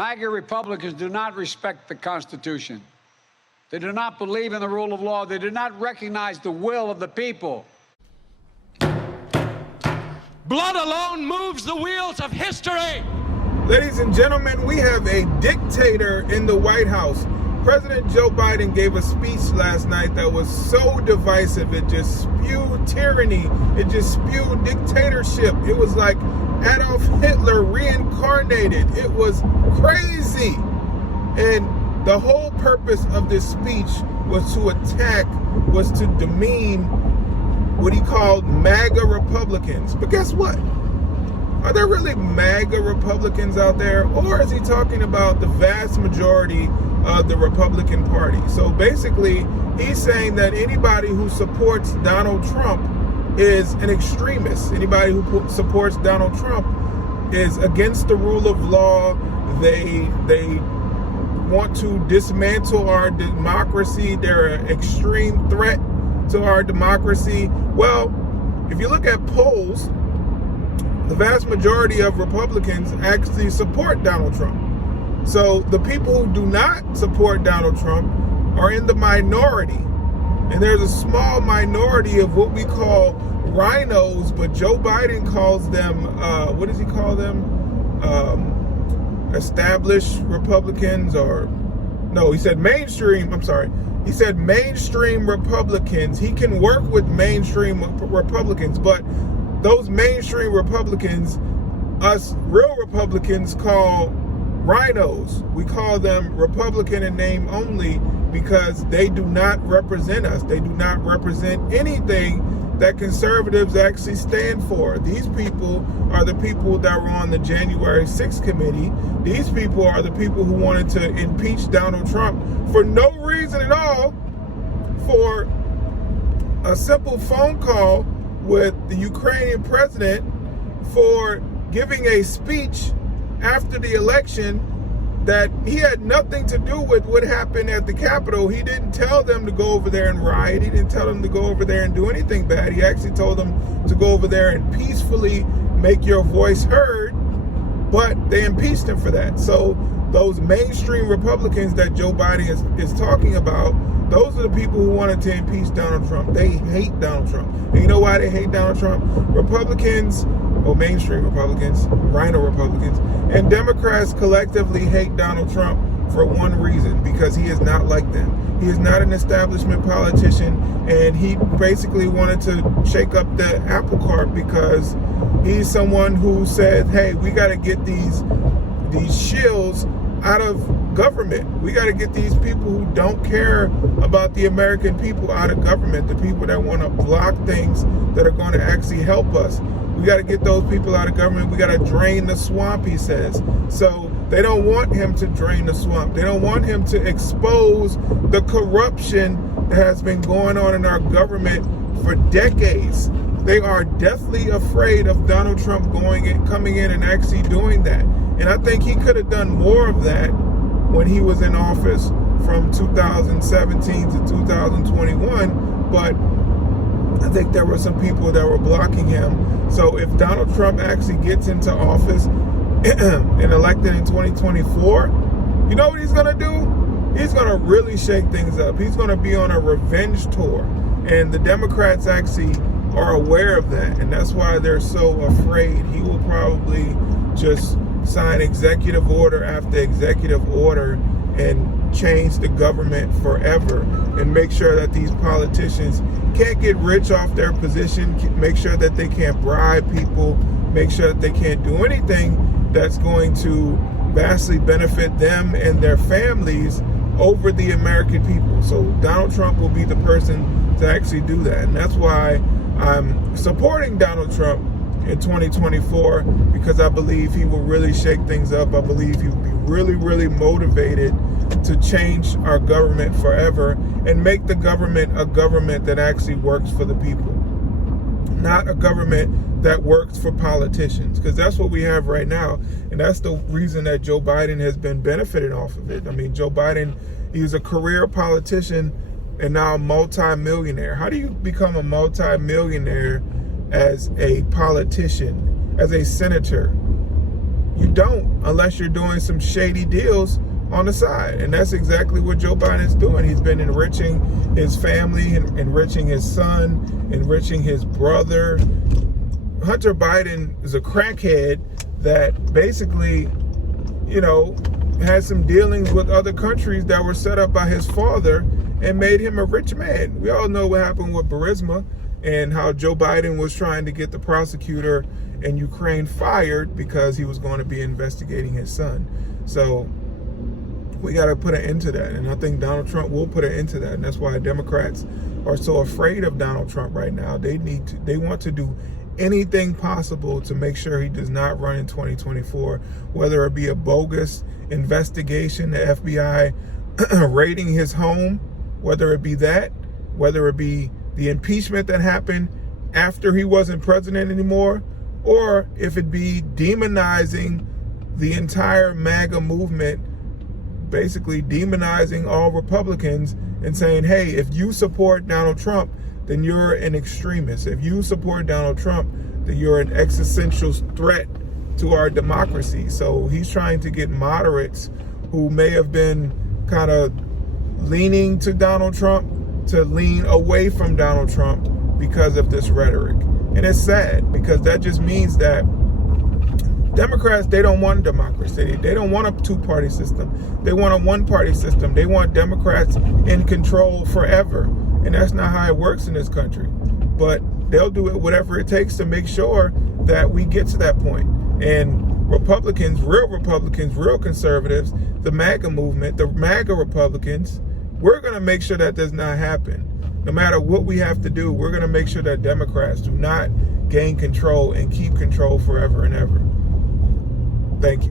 MAGA Republicans do not respect the Constitution. They do not believe in the rule of law. They do not recognize the will of the people. Blood alone moves the wheels of history. Ladies and gentlemen, we have a dictator in the White House. President Joe Biden gave a speech last night that was so divisive. It just spewed tyranny. It just spewed dictatorship. It was like Adolf Hitler reincarnated. It was crazy. And the whole purpose of this speech was to demean what he called MAGA Republicans. But guess what? Are there really MAGA Republicans out there? Or is he talking about the vast majority of the Republican Party? So basically, he's saying that anybody who supports Donald Trump is an extremist. Anybody who supports Donald Trump is against the rule of law. They want to dismantle our democracy. They're an extreme threat to our democracy. Well, if you look at polls, the vast majority of Republicans actually support Donald Trump. So the people who do not support Donald Trump are in the minority. And there's a small minority of what we call rhinos, but Joe Biden calls them, what does he call them? Established Republicans, or no, he said mainstream, I'm sorry. He said mainstream Republicans. He can work with mainstream Republicans, but those mainstream Republicans, us real Republicans call rhinos. We call them Republican in name only because they do not represent us. They do not represent anything that conservatives actually stand for. These people are the people that were on the January 6th committee. These people are the people who wanted to impeach Donald Trump for no reason at all, for a simple phone call with the Ukrainian president, for giving a speech after the election that he had nothing to do with what happened at the Capitol. He didn't tell them to go over there and riot. He didn't tell them to go over there and do anything bad. He actually told them to go over there and peacefully make your voice heard, but they impeached him for that. So those mainstream Republicans that Joe Biden is talking about, those are the people who wanted to impeach Donald Trump. They hate Donald Trump. And you know why they hate Donald Trump? Republicans, or mainstream Republicans, rhino Republicans, and Democrats collectively hate Donald Trump for one reason: because he is not like them. He is not an establishment politician, and he basically wanted to shake up the apple cart because he's someone who said, hey, we got to get these shills out of government. We got to get these people who don't care about the American people out of government, the people that want to block things that are going to actually help us. We got to get those people out of government. We got to drain the swamp, he says. So they don't want him to drain the swamp. They don't want him to expose the corruption that has been going on in our government for decades. They are deathly afraid of Donald Trump coming in and actually doing that. And I think he could have done more of that when he was in office from 2017 to 2021, but I think there were some people that were blocking him. So if Donald Trump actually gets into office and elected in 2024, you know what he's going to do? He's going to really shake things up. He's going to be on a revenge tour. And the Democrats actually are aware of that. And that's why they're so afraid. He will probably just sign executive order after executive order and change the government forever and make sure that these politicians can't get rich off their position, make sure that they can't bribe people, make sure that they can't do anything that's going to vastly benefit them and their families over the American people. So Donald Trump will be the person to actually do that. And that's why I'm supporting Donald Trump in 2024, because I believe he will really shake things up. I believe he will be really, really motivated to change our government forever and make the government a government that actually works for the people, not a government that works for politicians, because that's what we have right now. And that's the reason that Joe Biden has been benefiting off of it. I mean, Joe Biden, he's a career politician and now a multi-millionaire. How do you become a multi-millionaire as a politician, as a senator? You don't, unless you're doing some shady deals on the side. And that's exactly what Joe Biden's doing. He's been enriching his family, enriching his son, enriching his brother. Hunter Biden is a crackhead that basically, you know, had some dealings with other countries that were set up by his father and made him a rich man. We all know what happened with Burisma and how Joe Biden was trying to get the prosecutor in Ukraine fired because he was going to be investigating his son. So we got to put an end to that. And I think Donald Trump will put an end to that. And that's why Democrats are so afraid of Donald Trump right now. They want to do anything possible to make sure he does not run in 2024, whether it be a bogus investigation, the FBI raiding his home, whether it be that, whether it be the impeachment that happened after he wasn't president anymore, or if it be demonizing the entire MAGA movement, basically demonizing all Republicans and saying, hey, if you support Donald Trump, then you're an extremist. If you support Donald Trump, then you're an existential threat to our democracy. So he's trying to get moderates who may have been kind of leaning to Donald Trump to lean away from Donald Trump because of this rhetoric. And it's sad, because that just means that Democrats, they don't want democracy. They don't want a two-party system. They want a one-party system. They want Democrats in control forever. And that's not how it works in this country. But they'll do it whatever it takes to make sure that we get to that point. And Republicans, real conservatives, the MAGA movement, the MAGA Republicans, we're going to make sure that does not happen. No matter what we have to do, we're going to make sure that Democrats do not gain control and keep control forever and ever. Thank you.